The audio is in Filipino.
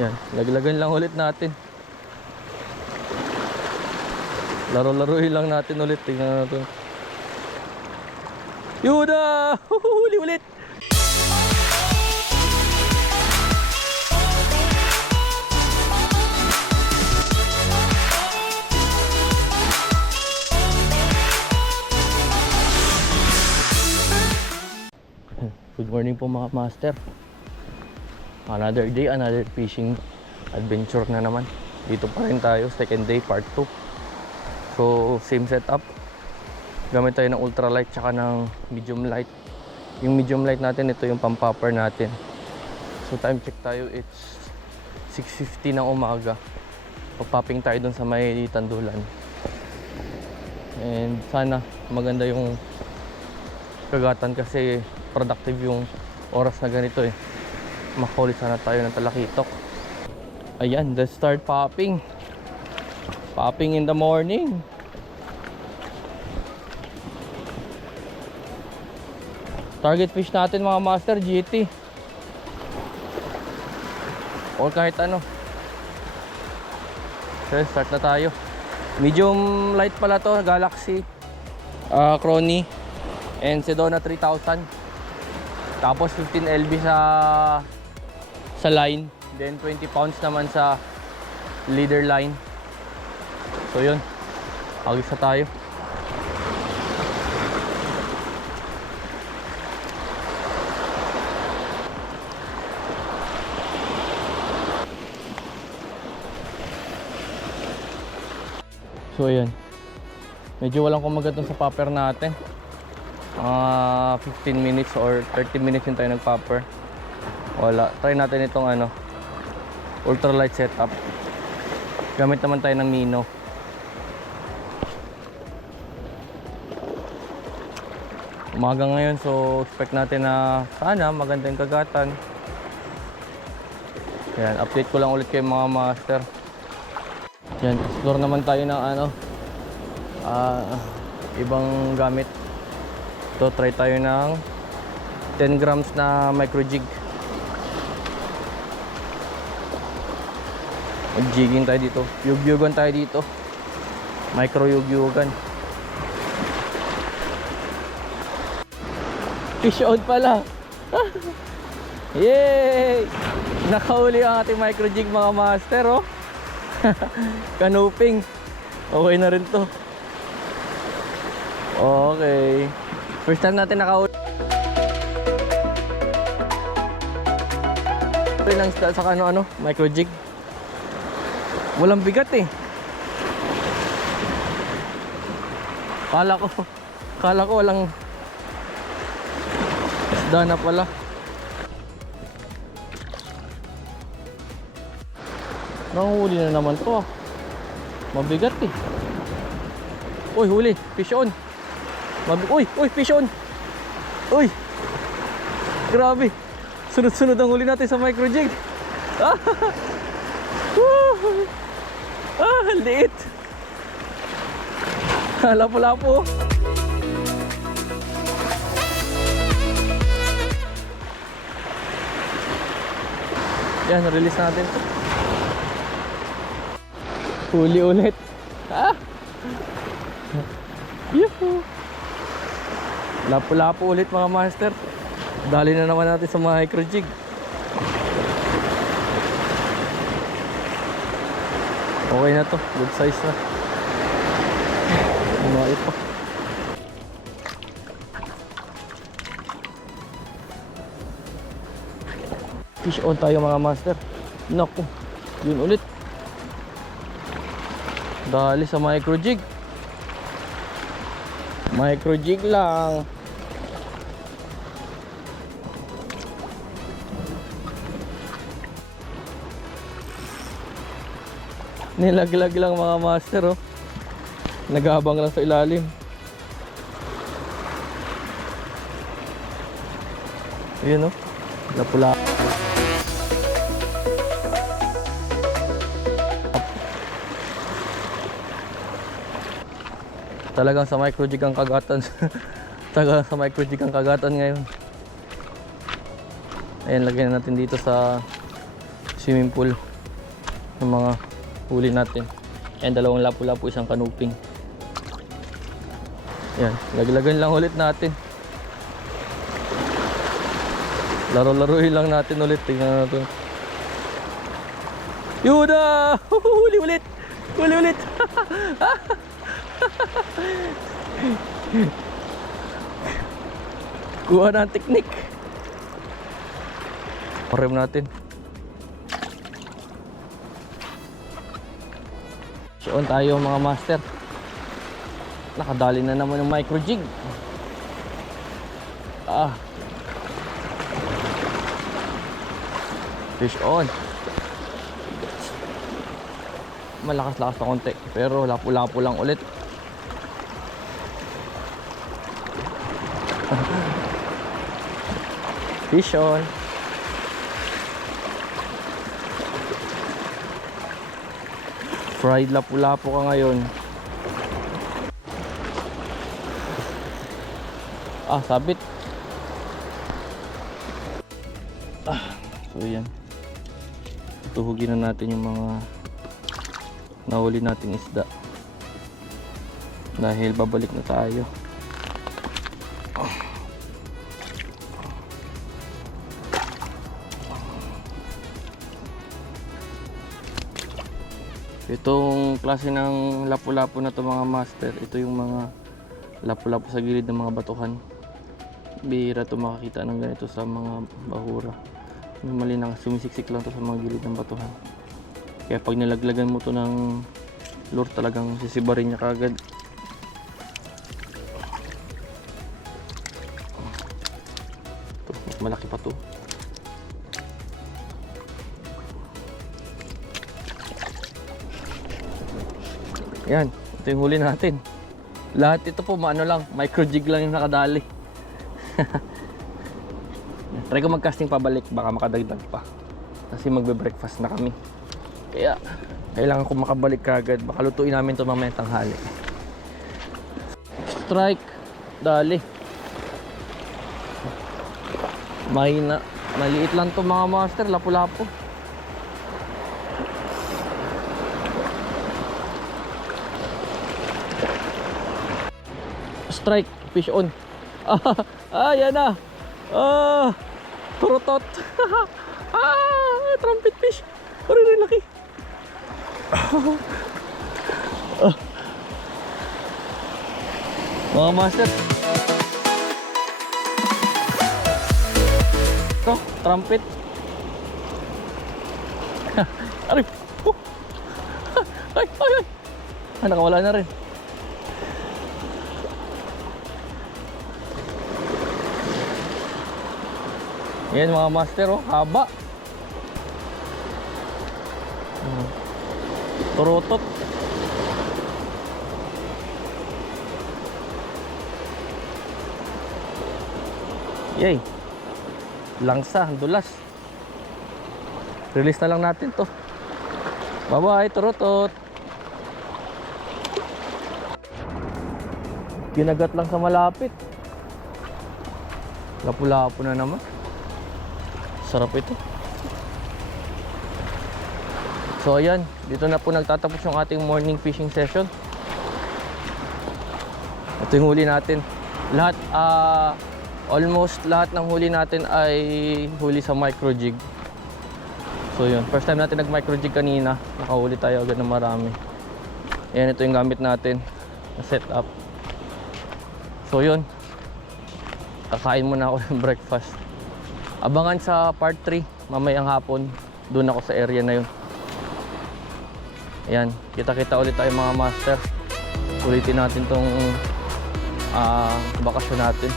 Yan, laglagan lang ulit natin. Laro-laruin lang natin ulit. Tingnan natin. Yun na! Huli ulit! Good morning po mga master. Another day, another fishing adventure na naman. Dito pa rin tayo, second day, part 2. So, same setup. Gamit tayo ng ultralight tsaka ng medium light. Yung medium light natin, ito yung pang-popper natin. So, time check tayo, it's 6:50 ng umaga. Pag-popping tayo dun sa may Tandulan. And sana maganda yung kagatan kasi productive yung oras na ganito eh. Makahuli sana tayo ng talakitok. Ayan, let's start popping. Popping in the morning. Target fish natin mga master, GT or kahit ano. Okay, start na tayo. Medium light pala to, Galaxy Crony and Sedona 3000. Tapos 15 LB sa line, then 20 pounds naman sa leader line. So yun, agis na tayo. So ayan, medyo walang kumagat sa popper natin. 15 minutes or 30 minutes yung tayo nag-popper. Wala, try natin itong ultralight setup. Gamit naman tayo ng Mino. Umaga ngayon, so expect natin na sana maganda yung kagatan. Yan, update ko lang ulit kayo mga master. Yan, explore naman tayo ng ibang gamit. So try tayo ng 10 grams na micro jig. Mag-jigging tayo dito. Yug-yugan tayo dito. Micro yug-yugan. Fish out pala. Yay! Nakahuli ang ating micro jig mga master, oh. Canoping. Okay na rin to. Okay. First time natin nakahuli ng isda sa micro jig. Walang bigat eh. Kala ko walang isda na pala. Nanghuli na naman to. Mabigat eh. Uy, huli. Fish on. Uy, fish on. Uy. Grabe. Sunod-sunod ang huli natin sa micro jig. Liit. Lapo-lapo. Yan, release natin to. Huli ulit. Yuhu. Lapo-lapo ulit mga master. Dali na naman natin sa micro jig. Okay na to, good size na. Umait pa. Fish on tayo mga master. Naku, yun ulit. Dali sa micro jig. Micro jig lang. Nilaglag lang mga master, oh. Naghabang lang sa ilalim. Ayun, oh. Lapula. Talagang sa micro jig ang kagatan. Talagang sa micro jig ang kagatan ngayon. Ayan, lagyan natin dito sa swimming pool. ng mga huli natin. Ayan, dalawang lapu-lapu, isang kanuping. Yan, laglagan lang ulit natin. Laro-laruin lang natin ulit. Tingnan natin. Yun na! Huli ulit! Huli ulit! Kuha na ang teknik. Parem natin. So on tayo mga master. Nakadali na naman ng micro jig. Fish on. Malakas-lakas na konti, pero lapu-lapu lang ulit. Fish on. Fried lapu-lapu ka ngayon. Sabit. So yan. Tuhugin na natin yung mga nahuli nating isda. Dahil babalik na tayo. Itong klase ng lapu-lapu na to mga master, ito yung mga lapu-lapu sa gilid ng mga batuhan. Bihira to makakita ng ganito sa mga bahura. Malinang sumisiksik lang to sa mga gilid ng batuhan. Kaya pag nilaglagan mo to ng lure, talagang sisibarin niya kagad. Ito, mas malaki pa to. Yan, ito yung huli natin. Lahat ito po maano lang, micro jig lang yung nakadali. Try ko mag-casting pabalik, baka makadagdag pa. Kasi magbe-breakfast na kami. Kaya kailangan ko makabalik kagad, baka lutuin namin ito mamaya tanghali. Strike, dali. Mahina, maliit lang to mga master, lapu-lapu. Strike, fish on. Yan na. Turutot. Trumpet fish. Aray, laki. Mga master. Ito, trumpet. Aray. Ay. Nakawala na rin. Yan mga master, haba. Turutot. Yay. Langsa, dulas. Release na lang natin to. Bye-bye, turutot. Kinagat lang sa malapit. Lapu-lapu na naman. Sarap ito. So ayan, dito na po nagtatapos yung ating morning fishing session. Ito yung huli natin. Lahat, almost lahat ng huli natin ay huli sa micro jig. So yun, first time natin nag micro jig kanina. Nakahuli tayo agad ng marami. Ayan, ito yung gamit natin na setup. So yun, kakain muna ako ng breakfast. Abangan sa part 3 mamayang hapon. Doon ako sa area na yun. Ayan, kita-kita ulit tayo mga master. Ulitin natin tong bakasyon natin.